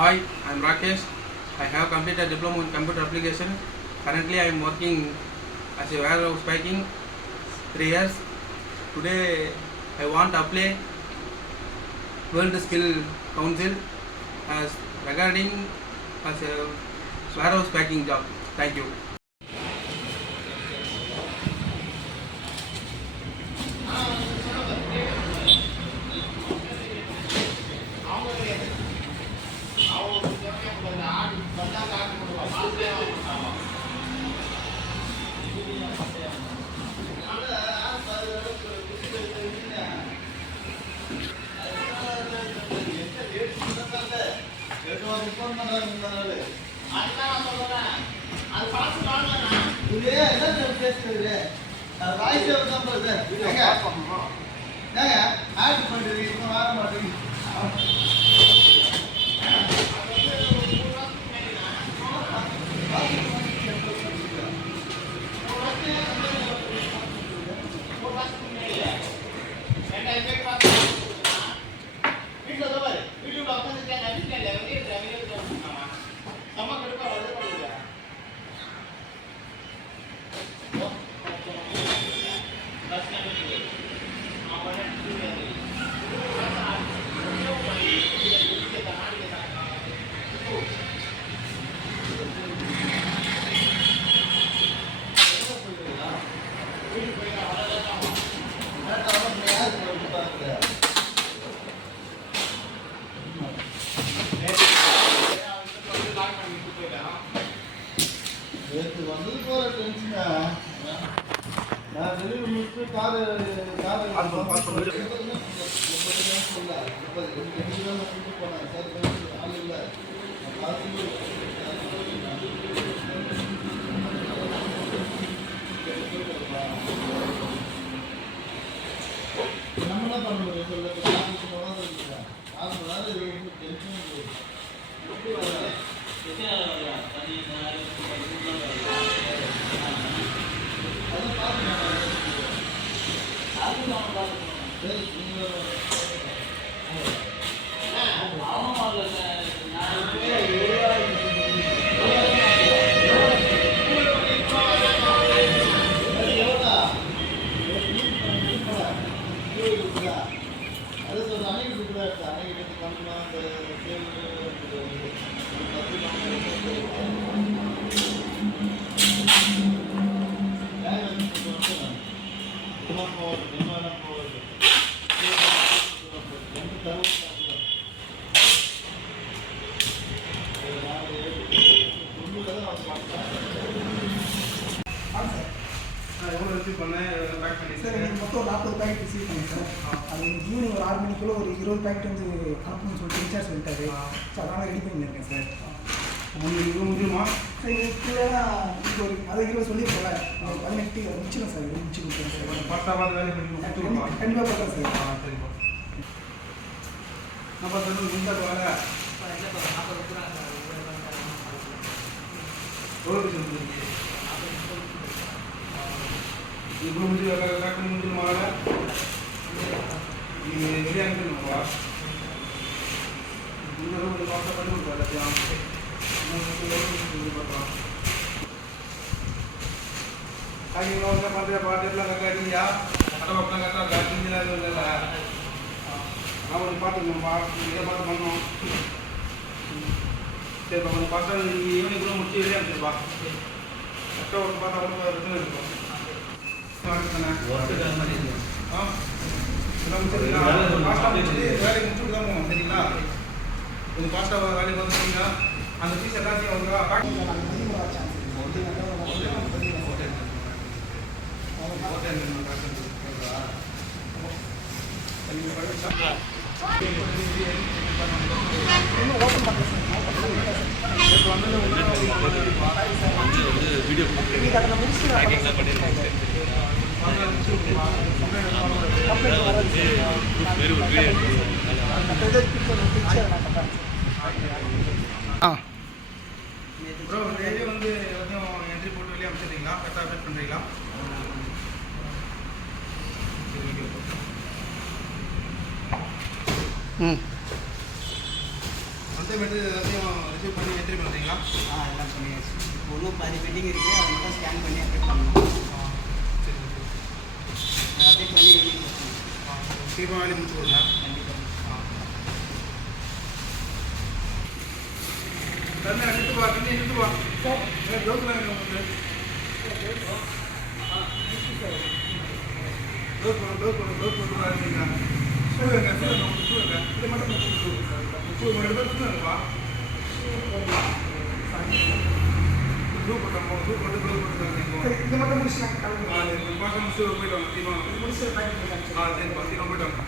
Hi, I am Rakesh. I have completed a diploma in computer application. Currently, I am working as a warehouse packing 3 years. Today, I want to apply World Skill Council as regarding as a warehouse packing job. Thank you. மொத்தம் 40 packet receive பண்ணேன் sir. அது evening ஒரு 6 மணிக்குள்ள ஒரு 20 packet வந்து அனுப்பணும்னு சொல்லிட்டு recharge சொல்லிட்டாரு. So அதனால் ரெடி பண்ணியிருக்கேன் சார். உங்களுக்கு முடியுமா சார் இதுக்கு ஒரு அதை 20 சொல்லியிருக்கோம்ல, 18 முடிச்சிடும் சார். முடிச்சு கொடுக்குறேன் சார். பார்த்தாவாத வேலை பண்ணி கண்டிப்பாக பார்க்குறேன் சார். சரிப்பா. நான் பார்த்து முந்தாக்கு வாங்க. எவ்வளோ பேர் இப்போ முடிஞ்சு கரெக்டாக முடிஞ்சிருமாங்க. நீங்கள் வெளியே அனுப்பிடுங்கப்பா. இந்த கொஞ்சம் பார்க்க பண்ணி கொடுப்பா எல்லாத்தையும் பார்க்கலாம். காய்கறிலாம் வந்து பார்த்து பாட்டுலாம் கரெக்டாக அடிங்கயா. கடவுப்பெலாம் கரெக்டாக இருக்கா? கிஞ்சிலாம் எதுவும் இல்லைல்ல? நான் கொஞ்சம் பார்த்துக்கணும்ப்பா. இதை பார்த்து பண்ணணும். சரிப்பா, கொஞ்சம் பார்த்தா ஈவினிங் கூட முடிச்சு வெளியே அனுப்பிச்சிருப்பா. கரெக்டாக ஒரு பார்த்தா கூட பிரச்சனை இருக்கும். வேலையை முடிச்சுட்டு தான் போகணும். சரிங்களா? கொஞ்சம் ஃபாஸ்ட்டாக வேலையை வந்துட்டீங்கன்னா அந்த ஃபீஸ் எல்லாத்தையும் வீடியோ ப்ரோ டெய்லி வந்து எல்லாத்தையும் என்ட்ரி போட்டு வெளியே அனுப்பிச்சிடுறீங்களா? கரெக்டாக அப்டேட் பண்ணுறீங்களா? அசைன்மெண்ட் எல்லாத்தையும் ரிசீவ் பண்ணி என்ட்ரி பண்ணுறீங்களா? எல்லாம் பண்ணியாச்சு. ஒன்றும் பாதி பெண்டிங் இருக்குது, அதை மட்டும் ஸ்கேன் பண்ணி அப்டேட் பண்ணணும். சரி சரி அப்டேட் பண்ணி ரெடி சீக்கிரமாக வேலையை முடிச்சு கொடுங்க. கண்டிப்பாக. தண்ணி நிறுத்துவா சார் க்ளோஸ்லாம் உங்களுக்கு க்ளோஸ் பண்ணுறாங்க. சொல்லுங்க இது மட்டும் சொல்லுங்கப்பா. இது மட்டும் முடிச்சுட்டாங்க. போயிட்டு வாங்க. முடிச்சு பேக்கெட் சரிப்பா, சீக்கிரம் போயிட்டு வாங்க.